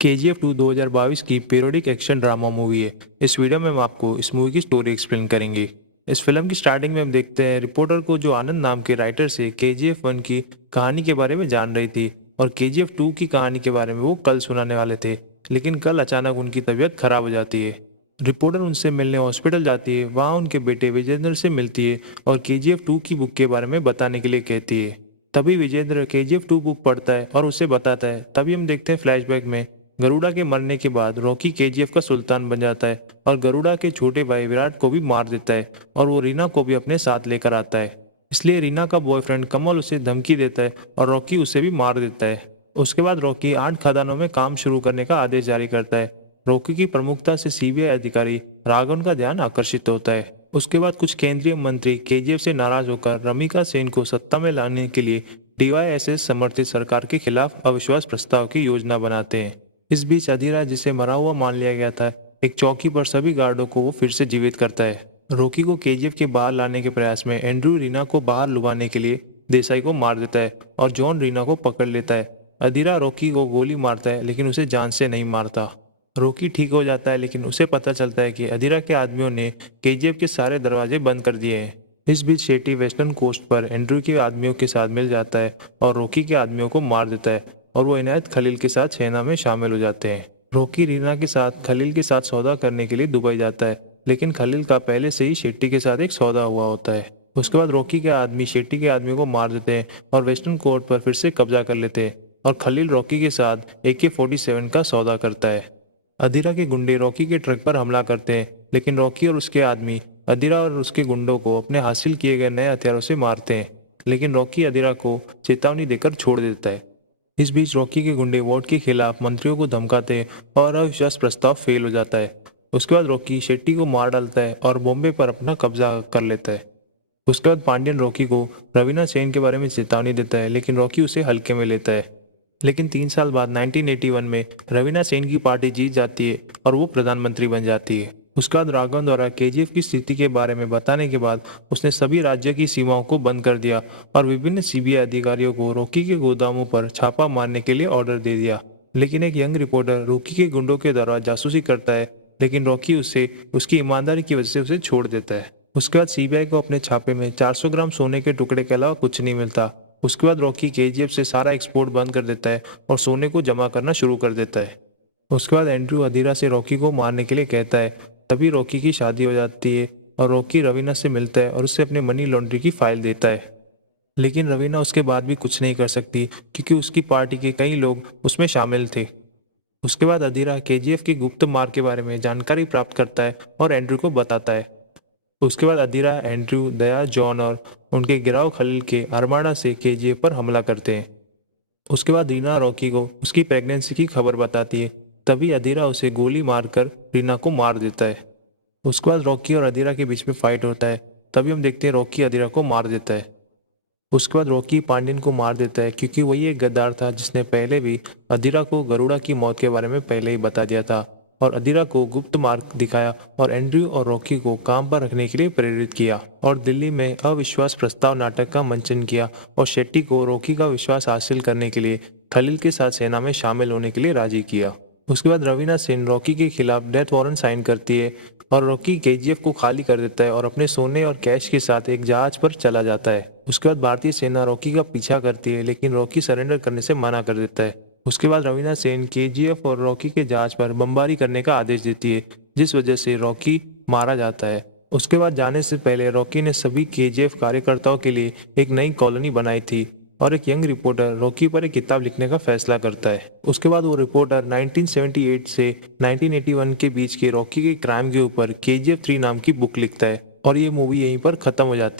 KGF 2 2022 की periodic action drama movie है। इस वीडियो में हम आपको इस मूवी की स्टोरी एक्सप्लेन करेंगे। इस फिल्म की स्टार्टिंग में हम देखते हैं रिपोर्टर को जो आनंद नाम के राइटर से KGF 1 की कहानी के बारे में जान रही थी और KGF 2 की कहानी के बारे में वो कल सुनाने वाले थे, लेकिन कल अचानक उनकी तबीयत खराब हो जाती है। रिपोर्टर उनसे मिलने हॉस्पिटल जाती है, वहाँ उनके बेटे विजेंद्र से मिलती है और KGF 2 की बुक के बारे में बताने के लिए कहती है। तभी विजेंद्र KGF 2 बुक पढ़ता है और उसे बताता है। तभी हम देखते हैं फ्लैशबैक में गरुड़ा के मरने के बाद रॉकी KGF का सुल्तान बन जाता है और गरुड़ा के छोटे भाई विराट को भी मार देता है और वो रीना को भी अपने साथ लेकर आता है। इसलिए रीना का बॉयफ्रेंड कमल उसे धमकी देता है और रॉकी उसे भी मार देता है। उसके बाद रॉकी 8 खदानों में काम शुरू करने का आदेश जारी करता है। रॉकी की प्रमुखता से CBI अधिकारी राघवन का ध्यान आकर्षित होता है। उसके बाद कुछ केंद्रीय मंत्री KGF से नाराज होकर रमिका सेन को सत्ता में लाने के लिए DYSS समर्थित सरकार के खिलाफ अविश्वास प्रस्ताव की योजना बनाते हैं। इस बीच अधीरा, जिसे मरा हुआ मान लिया गया था, एक चौकी पर सभी गार्डों को वो फिर से जीवित करता है। रॉकी को KGF के बाहर लाने के प्रयास में एंड्रयू रीना को बाहर लुभाने के लिए देसाई को मार देता है और जॉन रीना को पकड़ लेता है। अधीरा रॉकी को गोली मारता है लेकिन उसे जान से नहीं मारता। रॉकी ठीक हो जाता है लेकिन उसे पता चलता है कि अधीरा के आदमियों ने KGF के सारे दरवाजे बंद कर दिए हैं। इस बीच शेट्टी वेस्टर्न कोस्ट पर एंड्रयू के आदमियों के साथ मिल जाता है और रॉकी के आदमियों को मार देता है और वो इनायत खलील के साथ सेना में शामिल हो जाते हैं। रॉकी रीना के साथ खलील के साथ सौदा करने के लिए दुबई जाता है, लेकिन खलील का पहले से ही शेट्टी के साथ एक सौदा हुआ होता है। उसके बाद रॉकी के आदमी शेट्टी के आदमी को मार देते हैं और वेस्टर्न कोर्ट पर फिर से कब्जा कर लेते हैं और खलील रॉकी के साथ AK-47 का सौदा करता है। अधीरा के गुंडे रॉकी के ट्रक पर हमला करते हैं, लेकिन रॉकी और उसके आदमी अधीरा और उसके गुंडों को अपने हासिल किए गए नए हथियारों से मारते हैं, लेकिन रॉकी अधीरा को चेतावनी देकर छोड़ देता है। इस बीच रॉकी के गुंडे वोट के खिलाफ मंत्रियों को धमकाते हैं और अविश्वास प्रस्ताव फेल हो जाता है। उसके बाद रॉकी शेट्टी को मार डालता है और बॉम्बे पर अपना कब्जा कर लेता है। उसके बाद पांड्यन रॉकी को रवीना सेन के बारे में चेतावनी देता है, लेकिन रॉकी उसे हल्के में लेता है। लेकिन 3 साल बाद 1981 में रवीना सेन की पार्टी जीत जाती है और वो प्रधानमंत्री बन जाती है। उसके बाद राघवन द्वारा KGF की स्थिति के बारे में बताने के बाद उसने सभी राज्य की सीमाओं को बंद कर दिया और विभिन्न CBI अधिकारियों को रॉकी के गोदामों पर छापा मारने के लिए ऑर्डर दे दिया। लेकिन एक यंग रिपोर्टर रॉकी के गुंडों के द्वारा जासूसी करता है, लेकिन रॉकी उसे उसकी ईमानदारी की वजह से उसे छोड़ देता है। उसके बाद CBI को अपने छापे में 400 ग्राम सोने के टुकड़े के अलावा कुछ नहीं मिलता। उसके बाद रॉकी KGF से सारा एक्सपोर्ट बंद कर देता है और सोने को जमा करना शुरू कर देता है। उसके बाद एंड्रयू अधीरा से रॉकी को मारने के लिए कहता है। तभी रॉकी की शादी हो जाती है और रॉकी रवीना से मिलता है और उससे अपने मनी लॉन्ड्री की फाइल देता है। लेकिन रवीना उसके बाद भी कुछ नहीं कर सकती क्योंकि उसकी पार्टी के कई लोग उसमें शामिल थे। उसके बाद अधीरा KGF की गुप्त मार के बारे में जानकारी प्राप्त करता है और एंड्रयू को बताता है। उसके बाद अधीरा, एंड्रयू, दया, जॉन और उनके गिराव खलील के आर्माडा से KGF पर हमला करते हैं। उसके बाद रीना रॉकी को उसकी प्रेगनेंसी की खबर बताती है। तभी अधीरा उसे गोली मारकर रीना को मार देता है। उसके बाद रॉकी और अधीरा के बीच में फाइट होता है। तभी हम देखते हैं रॉकी अधीरा को मार देता है। उसके बाद रॉकी पांड्यन को मार देता है क्योंकि वही एक गद्दार था जिसने पहले भी अधीरा को गरुड़ा की मौत के बारे में पहले ही बता दिया था और अधीरा को गुप्त मार्ग दिखाया और एंड्रयू और रॉकी को काम पर रखने के लिए प्रेरित किया और दिल्ली में अविश्वास प्रस्ताव नाटक का मंचन किया और शेट्टी को रॉकी का विश्वास हासिल करने के लिए खलील के साथ सेना में शामिल होने के लिए राजी किया। उसके बाद रवीना सेन रॉकी के खिलाफ डेथ वारंट साइन करती है और रॉकी KGF को खाली कर देता है और अपने सोने और कैश के साथ एक जहाज पर चला जाता है। उसके बाद भारतीय सेना रॉकी का पीछा करती है, लेकिन रॉकी सरेंडर करने से मना कर देता है। उसके बाद रवीना सेन KGF और रॉकी के जहाज पर बमबारी करने का आदेश देती है, जिस वजह से रॉकी मारा जाता है। उसके बाद जाने से पहले रॉकी ने सभी KGF कार्यकर्ताओं के लिए एक नई कॉलोनी बनाई थी और एक यंग रिपोर्टर रॉकी पर एक किताब लिखने का फैसला करता है। उसके बाद वो रिपोर्टर 1978 से 1981 के बीच के रॉकी के क्राइम के ऊपर KGF 3 नाम की बुक लिखता है और ये मूवी यहीं पर खत्म हो जाती है।